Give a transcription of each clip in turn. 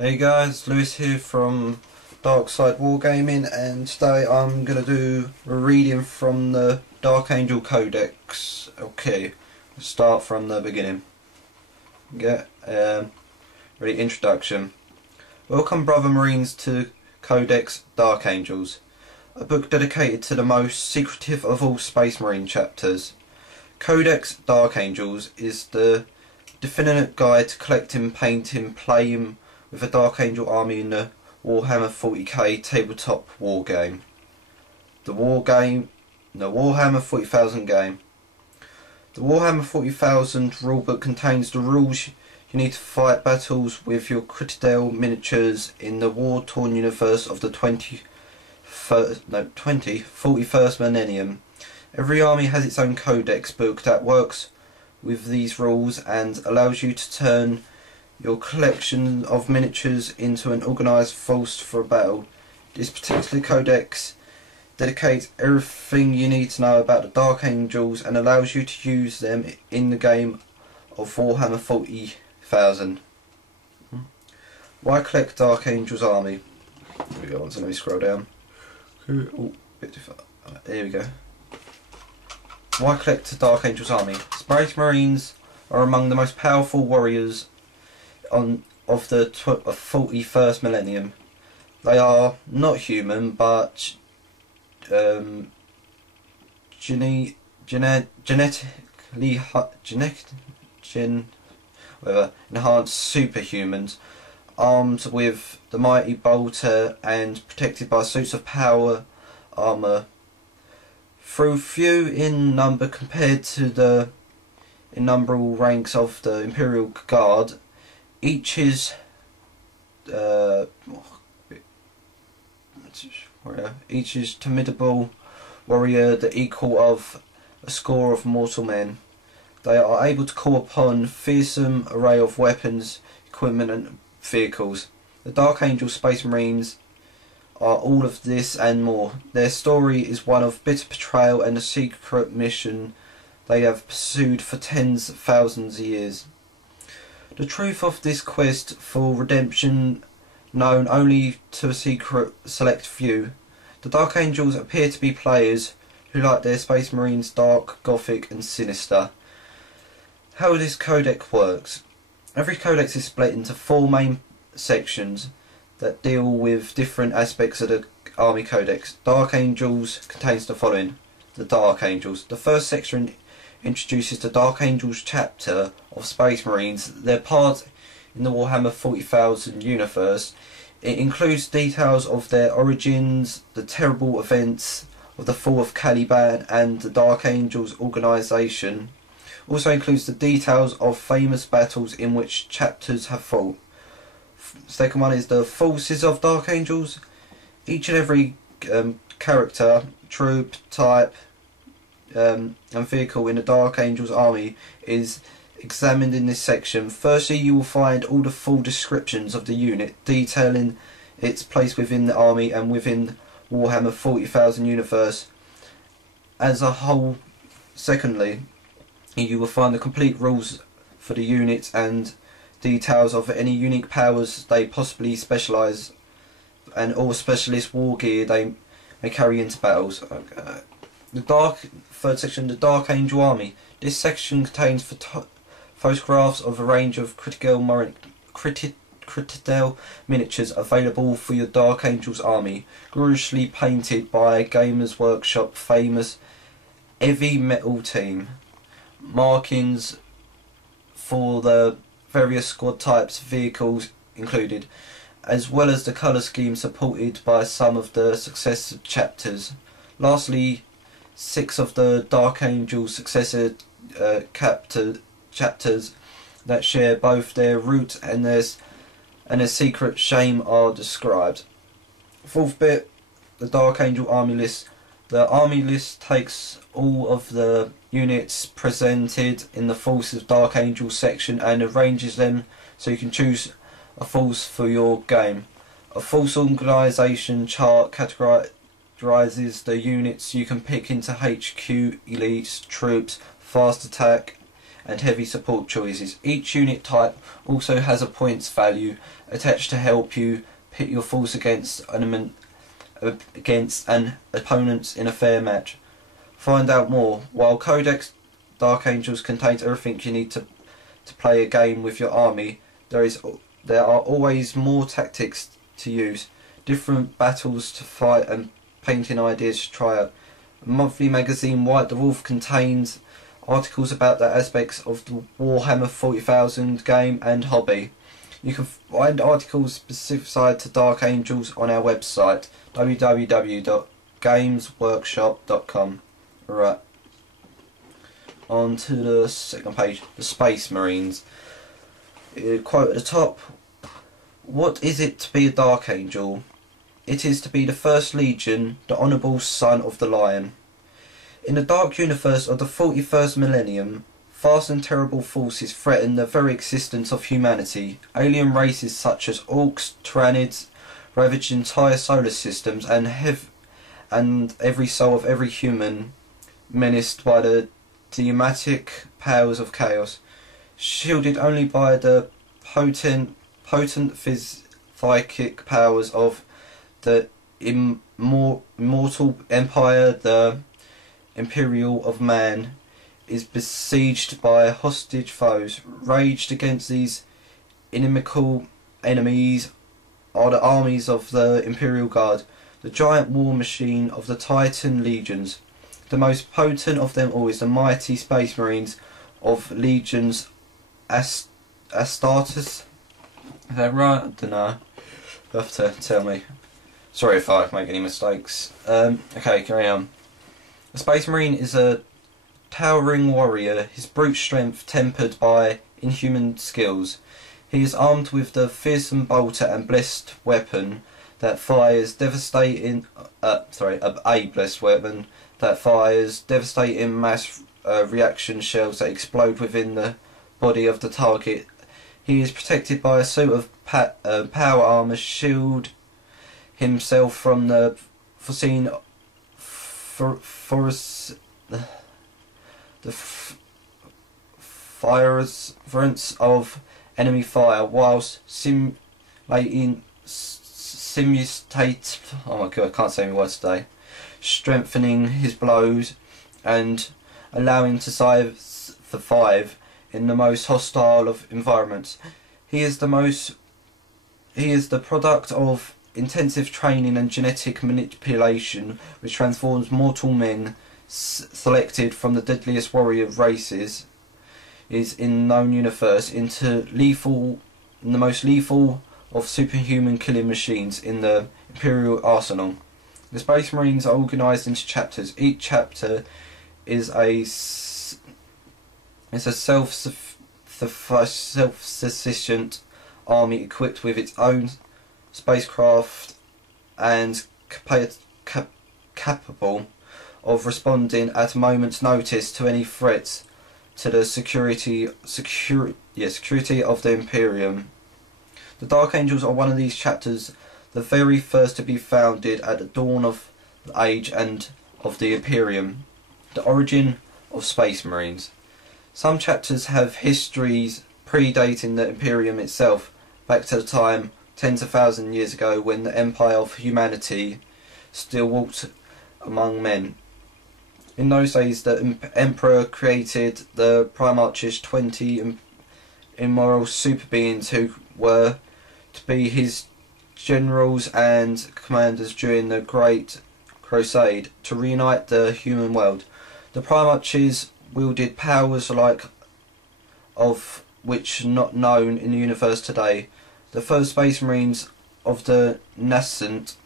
Hey guys, Lewis here from DarkSideWarGaming, and today I'm going to do a reading from the Dark Angel Codex. Okay, let's start from the beginning. Ready, introduction. Welcome brother Marines to Codex Dark Angels, a book dedicated to the most secretive of all Space Marine chapters. Codex Dark Angels is the definitive guide to collecting, painting, playing with a Dark Angel army in the Warhammer 40k tabletop war game. The Warhammer 40,000 game. The Warhammer 40,000 rulebook contains the rules you need to fight battles with your Citadel miniatures in the war-torn universe of the 41st millennium. Every army has its own codex book that works with these rules and allows you to turn your collection of miniatures into an organised force for a battle. This particular codex dedicates everything you need to know about the Dark Angels and allows you to use them in the game of Warhammer 40,000. Why collect Dark Angels army? Here we go, let me scroll down. Oh, bit too far. There we go. Why collect the Dark Angels army? Space Marines are among the most powerful warriors of the 41st millennium. They are not human, but genetically enhanced superhumans, armed with the mighty bolter and protected by suits of power armour. Though few in number compared to the innumerable ranks of the Imperial Guard, each is formidable warrior, the equal of a score of mortal men. They are able to call upon fearsome array of weapons, equipment and vehicles. The Dark Angel Space Marines are all of this and more. Their story is one of bitter betrayal and a secret mission they have pursued for tens of thousands of years. The truth of this quest for redemption known only to a select few. The Dark Angels appear to be players who like their Space Marines dark, gothic and sinister. How this codex works. Every codex is split into 4 main sections that deal with different aspects of the Army Codex. Dark Angels contains the following. The Dark Angels. The first section introduces the Dark Angels chapter of Space Marines. Their part in the Warhammer 40,000 universe. It includes details of their origins, the terrible events of the fall of Caliban and the Dark Angels organisation. Also includes the details of famous battles in which chapters have fought. Second one is the forces of Dark Angels. Each and every character, troop, type and vehicle in the Dark Angels army is examined in this section. Firstly, you will find all the full descriptions of the unit, detailing its place within the army and within Warhammer 40,000 universe as a whole. Secondly, you will find the complete rules for the units and details of any unique powers they possibly specialise and all specialist war gear they may carry into battles. Third section, the Dark Angel Army. This section contains photographs of a range of Citadel miniatures available for your Dark Angels army, gloriously painted by Gamers Workshop famous heavy metal team. Markings for the various squad types, vehicles included, as well as the colour scheme supported by some of the successive chapters. Lastly, 6 of the Dark Angel successor chapters that share both their roots and their secret shame are described. Fourth bit, the Dark Angel army list. The army list takes all of the units presented in the Forces of Dark Angel section and arranges them so you can choose a force for your game. A force organisation chart categorises the units you can pick into HQ, Elites, Troops, Fast Attack and heavy support choices. Each unit type also has a points value attached to help you pit your force against an opponent in a fair match. Find out more. While Codex Dark Angels contains everything you need to play a game with your army, there are always more tactics to use, different battles to fight, and painting ideas to try out. A monthly magazine, White Dwarf, contains articles about the aspects of the Warhammer 40,000 game and hobby. You can find articles specified to Dark Angels on our website, www.gamesworkshop.com. Right, on to the second page, the Space Marines. Quote at the top: "What is it to be a Dark Angel? It is to be the first legion, the honourable son of the Lion. In the dark universe of the 41st millennium, vast and terrible forces threaten the very existence of humanity. Alien races such as orcs, tyrannids ravage entire solar systems, and every soul of every human menaced by the thematic powers of chaos. Shielded only by the potent psychic powers of the immortal empire, the Imperial of Man is besieged by hostage foes. Raged against these inimical enemies are the armies of the Imperial Guard, the giant war machine of the Titan legions. The most potent of them all is the mighty Space Marines of Legions Astartes. Is that right? I don't know. You'll have to tell me. Sorry if I make any mistakes. Okay, carry on. The Space Marine is a towering warrior, his brute strength tempered by inhuman skills. He is armed with the fearsome bolter and blessed weapon that fires devastating. A blessed weapon that fires devastating mass reaction shells that explode within the body of the target. He is protected by a suit of power armor, shield himself from the foreseen fires of enemy fire, whilst strengthening his blows and allowing to survive in the most hostile of environments. He is the product of intensive training and genetic manipulation, which transforms mortal men selected from the deadliest warrior races in known universe into the most lethal of superhuman killing machines in the Imperial arsenal. The Space Marines are organised into chapters. Each chapter is a self-sufficient army equipped with its own spacecraft and capable of responding at a moment's notice to any threats to the security of the Imperium. The Dark Angels are one of these chapters, the very first to be founded at the dawn of the age and of the Imperium. The origin of Space Marines. Some chapters have histories predating the Imperium itself, back to the time tens of thousands of years ago when the empire of humanity still walked among men. In those days, the Emperor created the Padayachee, 20 immoral super beings who were to be his generals and commanders during the Great Crusade to reunite the human world. The Padayachee wielded powers of which not known in the universe today. The first Space Marines of the nascent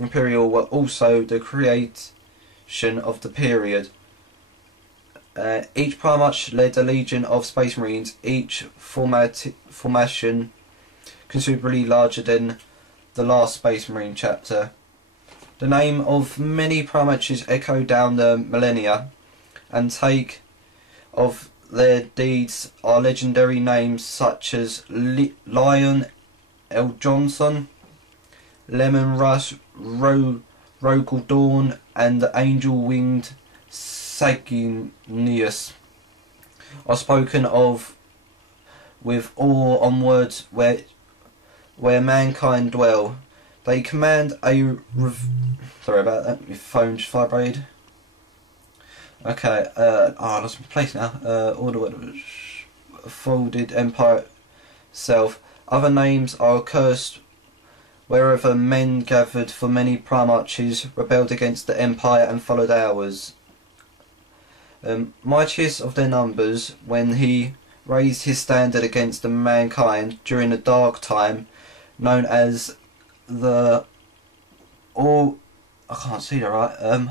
Imperial were also the creation of the period. Each Padayachee led a legion of Space Marines, each formation considerably larger than the last Space Marine chapter. The name of many Padayachees echo down the millennia and take of their deeds are legendary names such as Lion L. Johnson, Lemon Rush, Rogel Dawn, and the Angel-Winged Sanguinius. are spoken of with awe on words where mankind dwell. They command a sorry about that, my phone just vibrated. Okay, I lost my place now. Order folded empire self. Other names are cursed wherever men gathered for many Padayachee rebelled against the empire and followed ours. Mightiest of their numbers, when he raised his standard against the mankind during the dark time, known as the I can't see that right.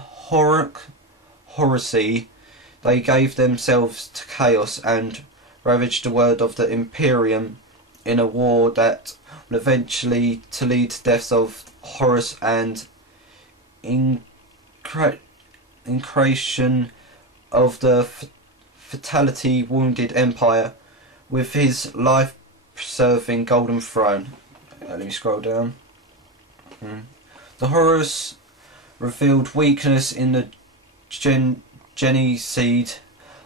Horace, they gave themselves to chaos and ravaged the world of the Imperium in a war that will eventually to lead to deaths of Horus and increation of the fatality wounded empire with his life-preserving golden throne. Let me scroll down. The Horus revealed weakness in the genocide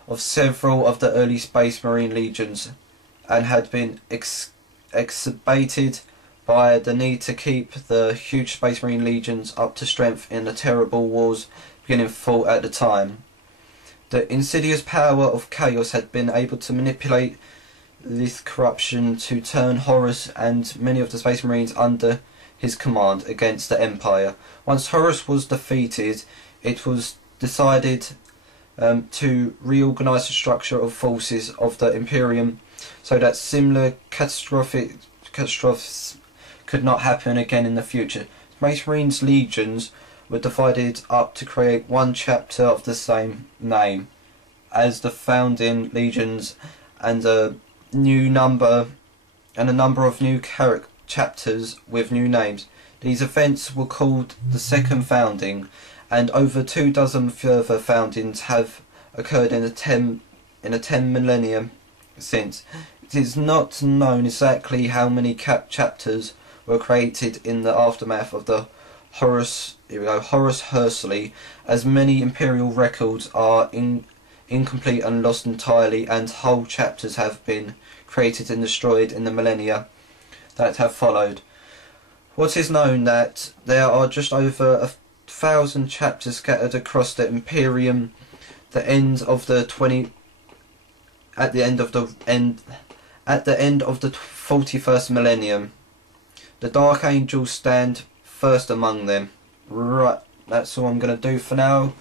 of several of the early Space Marine legions and had been exacerbated by the need to keep the huge Space Marine legions up to strength in the terrible wars beginning fought at the time. The insidious power of chaos had been able to manipulate this corruption to turn Horus and many of the Space Marines under his command against the Empire. Once Horus was defeated, it was decided to reorganise the structure of forces of the Imperium so that similar catastrophes could not happen again in the future. Space Marines legions were divided up to create one chapter of the same name as the founding legions and a number of new chapters with new names. These events were called the Second Founding, and over 24 further foundings have occurred in the 10 millennium since. It is not known exactly how many chapters were created in the aftermath of the Horus Hercule, as many imperial records are incomplete and lost entirely, and whole chapters have been created and destroyed in the millennia that have followed. What is known that there are just over 1,000 chapters scattered across the Imperium. At the end of the 41st millennium, the Dark Angels stand first among them. Right, that's all I'm going to do for now.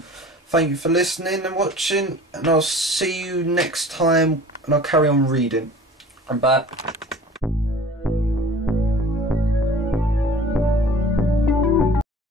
Thank you for listening and watching, and I'll see you next time, and I'll carry on reading. I'm back.